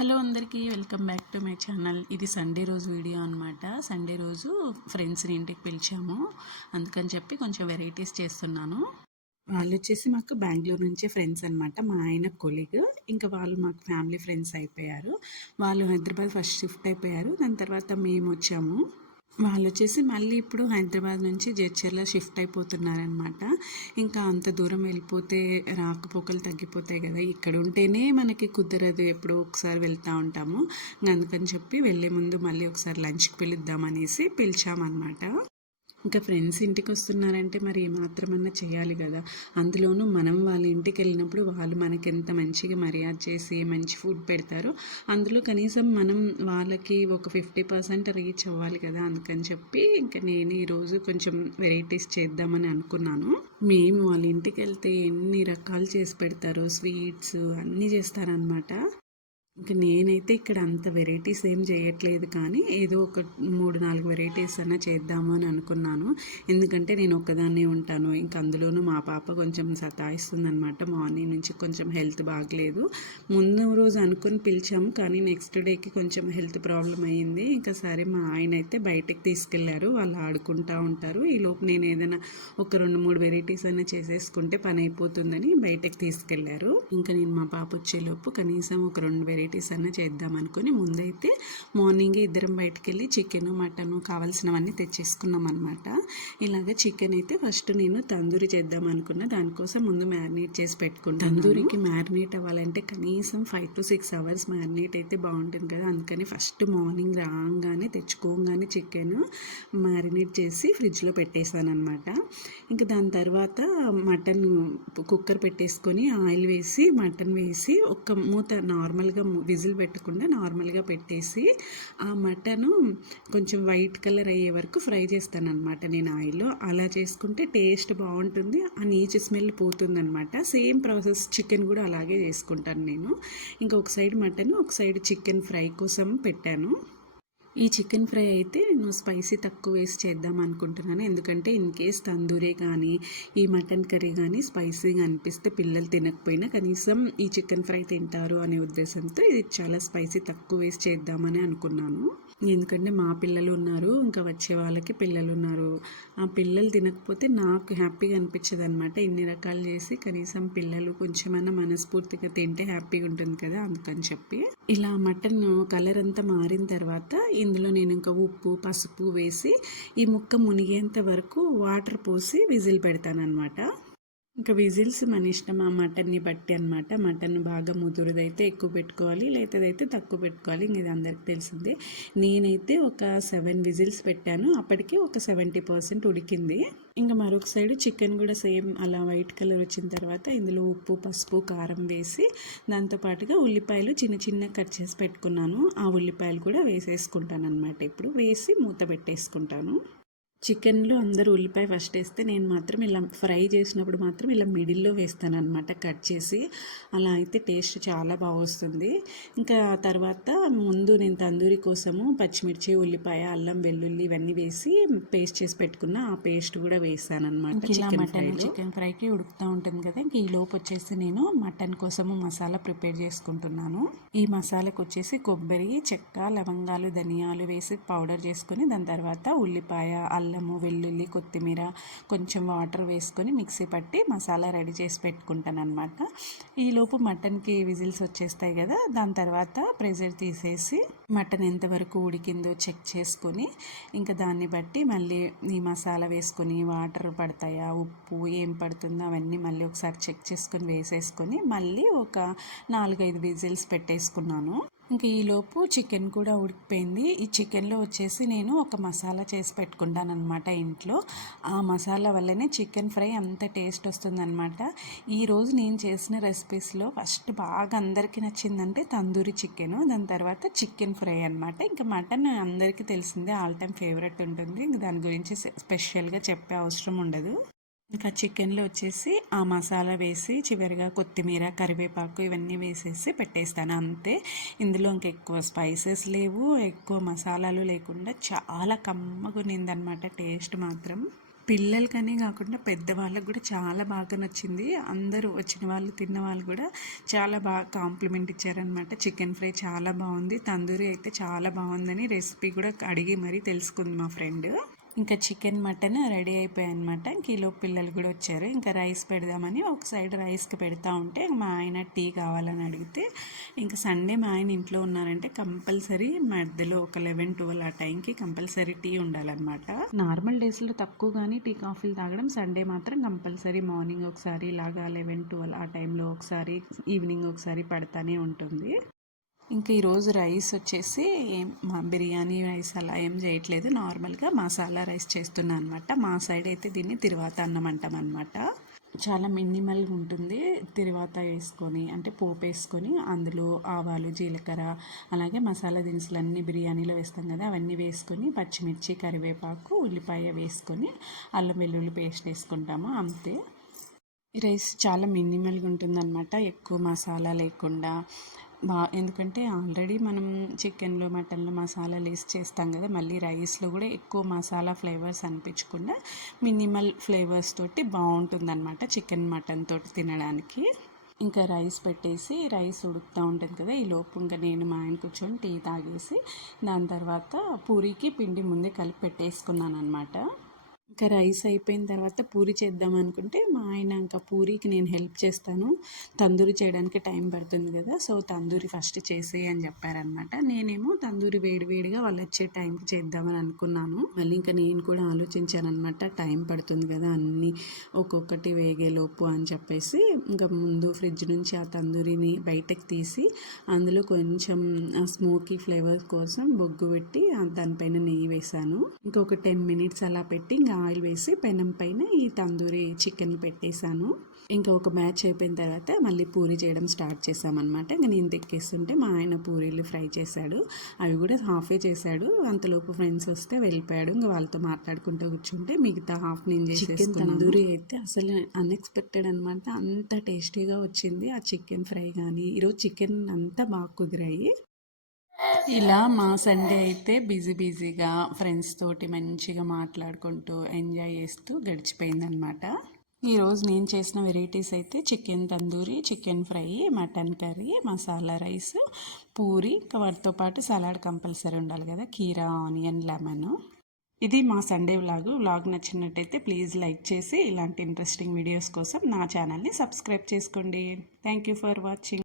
Hello అందరికీ welcome back to my channel. ఇది Sunday రోజు వీడియో అనమాట సండే రోజు ఫ్రెండ్స్ని ఇంటికి పిలిచాము. అందుకని చెప్పి కొంచెం వెరైటీస్ చేస్తున్నాను. వాళ్ళు వచ్చేసి మాకు బెంగళూరు నుంచే ఫ్రెండ్స్ అనమాట మా ఆయన కొలీగ్. ఇంకా వాళ్ళు మాకు ఫ్యామిలీ ఫ్రెండ్స్ అయిపోయారు. వాళ్ళు హైదరాబాద్ ఫస్ట్ షిఫ్ట్ అయిపోయారు. దాని తర్వాత మేము వచ్చాము. వాళ్ళు వచ్చేసి మళ్ళీ ఇప్పుడు హైదరాబాద్ నుంచి జడ్చర్లో షిఫ్ట్ అయిపోతున్నారనమాట ఇంకా అంత దూరం వెళ్ళిపోతే రాకపోకలు తగ్గిపోతాయి కదా. ఇక్కడ ఉంటేనే మనకి కుదరదు ఎప్పుడో ఒకసారి వెళ్తూ ఉంటాము. అందుకని చెప్పి వెళ్ళే ముందు మళ్ళీ ఒకసారి లంచ్కి పిలుద్దామనేసి పిలిచామన్నమాట. ఇంకా ఫ్రెండ్స్ ఇంటికి వస్తున్నారంటే మరి ఏమాత్రమన్నా చేయాలి కదా. అందులోనూ మనం వాళ్ళ ఇంటికి వెళ్ళినప్పుడు వాళ్ళు మనకి ఎంత మంచిగా మర్యాద చేసి మంచి ఫుడ్ పెడతారో అందులో కనీసం మనం వాళ్ళకి ఒక ఫిఫ్టీ పర్సెంట్ రీచ్ అవ్వాలి కదా అందుకని చెప్పి ఇంకా నేను ఈరోజు కొంచెం వెరైటీస్ చేద్దామని అనుకున్నాను. మేము వాళ్ళ ఇంటికి వెళ్తే ఎన్ని రకాలు చేసి పెడతారో స్వీట్స్ అన్నీ చేస్తారనమాట ఇంకా నేనైతే ఇక్కడ అంత వెరైటీస్ ఏం చేయట్లేదు కానీ ఏదో ఒక మూడు నాలుగు వెరైటీస్ అన్నా చేద్దాము అని అనుకున్నాను. ఎందుకంటే నేను ఒక్కదాన్నే ఉంటాను. ఇంకా అందులోనూ మా పాప కొంచెం సతాయిస్తుందనమాట మార్నింగ్ నుంచి కొంచెం హెల్త్ బాగలేదు. ముందు రోజు అనుకుని పిలిచాము కానీ నెక్స్ట్ డేకి కొంచెం హెల్త్ ప్రాబ్లం అయ్యింది. ఇంకా సరే మా ఆయన అయితే బయటకు తీసుకెళ్ళారు. వాళ్ళు ఆడుకుంటూ ఉంటారు. ఈ లోపు నేను ఏదైనా ఒక రెండు మూడు వెరైటీస్ అయినా చేసేసుకుంటే పని అయిపోతుందని బయటకు తీసుకెళ్ళారు. ఇంకా నేను మా పాప వచ్చేలోపు కనీసం ఒక రెండు వెరైటీ వెరైటీస్ అన్న చేద్దాం అనుకుని ముందైతే మార్నింగ్ ఇద్దరం బయటకు వెళ్ళి చికెన్ మటన్ కావాల్సినవన్నీ తెచ్చేసుకున్నాం అనమాట ఇలాగ చికెన్ అయితే ఫస్ట్ నేను తందూరి చేద్దాం అనుకున్నా. దానికోసం ముందు మ్యారినేట్ చేసి పెట్టుకుంటాను తందూరికి మ్యారినేట్ అవ్వాలంటే కనీసం five to six hours marinate అయితే బాగుంటుంది కదా. అందుకని ఫస్ట్ మార్నింగ్ రాగానే తెచ్చుకోగానే చికెన్ మ్యారినేట్ చేసి ఫ్రిడ్జ్లో పెట్టేశాను అనమాట ఇంకా దాని తర్వాత మటన్ కుక్కర్ పెట్టేసుకొని ఆయిల్ వేసి మటన్ వేసి ఒక మూత నార్మల్గా విజిల్ పెట్టకుండా నార్మల్గా పెట్టేసి ఆ మటను కొంచెం వైట్ కలర్ అయ్యే వరకు ఫ్రై చేస్తాను అనమాట నేను ఆయిల్లో. అలా చేసుకుంటే టేస్ట్ బాగుంటుంది ఆ నీచు స్మెల్ పోతుందనమాట సేమ్ ప్రాసెస్ చికెన్ కూడా అలాగే చేసుకుంటాను నేను. ఇంకా ఒక సైడ్ మటన్ ఒక సైడ్ చికెన్ ఫ్రై కోసం పెట్టాను. ఈ చికెన్ ఫ్రై అయితే నేను స్పైసీ తక్కువ వేసి చేద్దాం అనుకుంటున్నాను. ఎందుకంటే ఇన్ కేస్ తందూరే కానీ ఈ మటన్ కర్రీ కానీ స్పైసీగా అనిపిస్తే పిల్లలు తినకపోయినా కనీసం ఈ చికెన్ ఫ్రై తింటారు అనే ఉద్దేశంతో ఇది చాలా స్పైసీ తక్కువ వేసి చేద్దామని అనుకున్నాను. ఎందుకంటే మా పిల్లలు ఉన్నారు ఇంకా వచ్చే వాళ్ళకి పిల్లలు ఉన్నారు. ఆ పిల్లలు తినకపోతే నాకు హ్యాపీగా అనిపించదు అనమాట ఇన్ని రకాలు చేసి కనీసం పిల్లలు కొంచెమైనా మనస్ఫూర్తిగా తింటే హ్యాపీగా ఉంటుంది కదా అందుకని చెప్పి. ఇలా మటన్ కలర్ అంతా మారిన తర్వాత ఇందులో నేను ఇంకా ఉప్పు పసుపు వేసి ఈ ముక్క మునిగేంత వరకు వాటర్ పోసి విజిల్ పెడతానమాట ఇంకా విజిల్స్ మన ఇష్టం ఆ మటన్ని బట్టి అనమాట మటన్ బాగా ముదురుదైతే ఎక్కువ పెట్టుకోవాలి లేకపోతే తక్కువ పెట్టుకోవాలి. ఇంక ఇది అందరికి తెలిసిందే. నేనైతే ఒక సెవెన్ విజిల్స్ పెట్టాను. అప్పటికి ఒక సెవెంటీ పర్సెంట్ ఉడికింది. ఇంకా మరొక సైడ్ చికెన్ కూడా సేమ్ అలా వైట్ కలర్ వచ్చిన తర్వాత ఇందులో ఉప్పు పసుపు కారం వేసి దాంతోపాటుగా ఉల్లిపాయలు చిన్న చిన్న కట్ చేసి పెట్టుకున్నాను. ఆ ఉల్లిపాయలు కూడా వేసేసుకుంటాను అనమాట ఇప్పుడు వేసి మూత పెట్టేసుకుంటాను. చికెన్లో అందరూ ఉల్లిపాయ ఫస్ట్ వేస్తే నేను మాత్రం ఇలా ఫ్రై చేసినప్పుడు మాత్రం ఇలా మిడిల్లో వేస్తాను అనమాట కట్ చేసి. అలా అయితే టేస్ట్ చాలా బాగా వస్తుంది. ఇంకా తర్వాత ముందు నేను తందూరి కోసము పచ్చిమిర్చి ఉల్లిపాయ అల్లం వెల్లుల్లి ఇవన్నీ వేసి పేస్ట్ చేసి పెట్టుకున్న ఆ పేస్ట్ కూడా వేసాను అనమాట చికెన్ ఫ్రై చికెన్ ఫ్రైకి ఉడుకుతూ ఉంటుంది కదా ఇంక ఈ లోపు వచ్చేసి నేను మటన్ కోసము మసాలా ప్రిపేర్ చేసుకుంటున్నాను. ఈ మసాలాకు వచ్చేసి కొబ్బరి చెక్క లవంగాలు ధనియాలు వేసి పౌడర్ చేసుకుని దాని తర్వాత ఉల్లిపాయ అల్లం అల్లము వెల్లుల్లి కొత్తిమీర కొంచెం వాటర్ వేసుకొని మిక్సీ పట్టి మసాలా రెడీ చేసి పెట్టుకుంటాను అనమాట ఈలోపు మటన్కి విజిల్స్ వచ్చేస్తాయి కదా దాని తర్వాత ప్రెజర్ తీసేసి మటన్ ఎంతవరకు ఉడికిందో చెక్ చేసుకొని ఇంకా దాన్ని బట్టి మళ్ళీ ఈ మసాలా వేసుకొని వాటర్ పడతాయా ఉప్పు ఏం పడుతుందో అవన్నీ మళ్ళీ ఒకసారి చెక్ చేసుకొని వేసేసుకొని మళ్ళీ ఒక నాలుగైదు విజిల్స్ పెట్టేసుకున్నాను. ఇంకా ఈలోపు చికెన్ కూడా ఉడికిపోయింది. ఈ చికెన్లో వచ్చేసి నేను ఒక మసాలా చేసి పెట్టుకుంటాను అనమాట ఇంట్లో. ఆ మసాలా వల్లనే చికెన్ ఫ్రై అంత టేస్ట్ వస్తుందన్నమాట. ఈరోజు నేను చేసిన రెసిపీస్లో ఫస్ట్ బాగా అందరికీ నచ్చిందంటే తందూరి చికెన్ దాని తర్వాత చికెన్ ఫ్రై అనమాట ఇంకా మటన్ అందరికీ తెలిసిందే ఆల్ టైమ్ ఫేవరెట్ ఉంటుంది. ఇంక దాని గురించి స్పెషల్గా చెప్పే అవసరం ఉండదు. ఇంకా చికెన్లో వచ్చేసి ఆ మసాలా వేసి చివరిగా కొత్తిమీర కరివేపాకు ఇవన్నీ వేసేసి పెట్టేస్తాను అంతే. ఇందులో ఇంక ఎక్కువ స్పైసెస్ లేవు ఎక్కువ మసాలాలు లేకుండా చాలా కమ్మగా అనమాట టేస్ట్ మాత్రం. పిల్లలకనే కాకుండా పెద్దవాళ్ళకి కూడా చాలా బాగా నచ్చింది. అందరూ వచ్చిన వాళ్ళు తిన్న వాళ్ళు కూడా చాలా బాగా కాంప్లిమెంట్ ఇచ్చారనమాట చికెన్ ఫ్రై చాలా బాగుంది తందూరి అయితే చాలా బాగుందని రెసిపీ కూడా అడిగి మరీ తెలుసుకుంది మా ఫ్రెండ్ ఇంకా చికెన్ మటన్ రెడీ అయిపోయాయి అనమాట కిలో పిల్లలు కూడా వచ్చారు. ఇంకా రైస్ పెడదామని ఒక సైడ్ రైస్కి పెడతా ఉంటే మా ఆయన టీ కావాలని అడిగితే ఇంకా సండే మా ఆయన ఇంట్లో ఉన్నారంటే కంపల్సరీ మధ్యలో ఒక లెవెన్ ట్వెల్వ్ ఆ టైంకి కంపల్సరీ టీ ఉండాలన్నమాట. నార్మల్ డేస్లో తక్కువ కానీ టీ కాఫీలు తాగడం సండే మాత్రం కంపల్సరీ మార్నింగ్ ఒకసారి ఇలాగా లెవెన్ ట్వెల్వ్ ఆ టైంలో ఒకసారి ఈవినింగ్ ఒకసారి పడతానే ఉంటుంది. ఇంకా ఈరోజు రైస్ వచ్చేసి ఏం మా బిర్యానీ రైస్ అలా ఏం చేయట్లేదు. నార్మల్గా మసాలా రైస్ చేస్తున్నా అనమాట మా సైడ్ అయితే దీన్ని తిరువాత అన్నం అంటాం అనమాట చాలా మినిమల్గా ఉంటుంది. తిరువాత వేసుకొని అంటే పోపు వేసుకొని అందులో ఆవాలు జీలకర్ర అలాగే మసాలా దినుసులు అన్నీ బిర్యానీలో వేస్తాం కదా అవన్నీ వేసుకొని పచ్చిమిర్చి కరివేపాకు ఉల్లిపాయ వేసుకొని అల్లం వెల్లుల్లి పేస్ట్ వేసుకుంటాము. అంతే. ఈ రైస్ చాలా మినిమల్గా ఉంటుందన్నమాట. ఎక్కువ మసాలా లేకుండా బా ఎందుకంటే ఆల్రెడీ మనం చికెన్లో మటన్లో మసాలాలు వేసి చేస్తాం కదా మళ్ళీ రైస్లో కూడా ఎక్కువ మసాలా ఫ్లేవర్స్ అనిపించకుండా మినిమల్ ఫ్లేవర్స్ తోటి బాగుంటుందన్నమాట చికెన్ మటన్ తోటి తినడానికి. ఇంకా రైస్ పెట్టేసి రైస్ ఉడుకుతూ ఉంటుంది కదా ఈ లోపు ఇంకా నేను మా ఆయన కూర్చొని టీ తాగేసి దాని తర్వాత పూరీకి పిండి ముందే కలిపి పెట్టేసుకున్నాను అనమాట ఇంకా రైస్ అయిపోయిన తర్వాత పూరి చేద్దాం అనుకుంటే మా ఆయన ఇంకా పూరికి నేను హెల్ప్ చేస్తాను. తందూరి చేయడానికి టైం పడుతుంది కదా సో తందూరి ఫస్ట్ చేసే అని చెప్పారనమాట నేనేమో తందూరి వేడివేడిగా వాళ్ళు వచ్చే టైంకి చేద్దామని అనుకున్నాను. మళ్ళీ ఇంకా నేను కూడా ఆలోచించాను అనమాట టైం పడుతుంది కదా అన్నీ ఒక్కొక్కటి వేగేలోపు అని చెప్పేసి ఇంకా ముందు ఫ్రిడ్జ్ నుంచి ఆ తందూరిని బయటకు తీసి అందులో కొంచెం స్మోకీ ఫ్లేవర్ కోసం బొగ్గు పెట్టి దానిపైన నెయ్యి వేసాను ఇంకొక టెన్ మినిట్స్ అలా పెట్టి ఇంకా ఆయిల్ వేసి పెనం పైన ఈ తందూరి చికెన్ పెట్టేశాను. ఇంకా ఒక మ్యాచ్ అయిపోయిన తర్వాత మళ్ళీ పూరి చేయడం స్టార్ట్ చేసామన్నమాట ఇంకా నేను తెక్కేస్తుంటే మా ఆయన పూరీలు ఫ్రై చేశాడు. అవి కూడా హాఫే చేశాడు. అంతలోపు ఫ్రెండ్స్ వస్తే వెళ్ళిపోయాడు. ఇంకా వాళ్ళతో మాట్లాడుకుంటూ కూర్చుంటే మిగతా హాఫ్ నేను చేసేసుకున్నాను. తందూరి అయితే అసలు అన్ఎక్స్పెక్టెడ్ అనమాట అంత టేస్టీగా వచ్చింది ఆ చికెన్ ఫ్రై కానీ. ఈరోజు చికెన్ అంతా బాగా కుదిరాయి. ఇలా మా సండే అయితే బిజీ బిజీగా ఫ్రెండ్స్ తోటి మంచిగా మాట్లాడుకుంటూ ఎంజాయ్ చేస్తూ గడిచిపోయిందనమాట ఈరోజు నేను చేసిన వెరైటీస్ అయితే chicken tandoori chicken fry mutton curry masala rice puri వాటితో పాటు సలాడ్ కంపల్సరీ ఉండాలి కదా కీరా ఆనియన్ లెమన్. ఇది మా సండే వ్లాగ్. వ్లాగ్ నచ్చినట్టయితే ప్లీజ్ లైక్ చేసి ఇలాంటి ఇంట్రెస్టింగ్ వీడియోస్ కోసం నా ఛానల్ని సబ్స్క్రైబ్ చేసుకోండి. Thank you for watching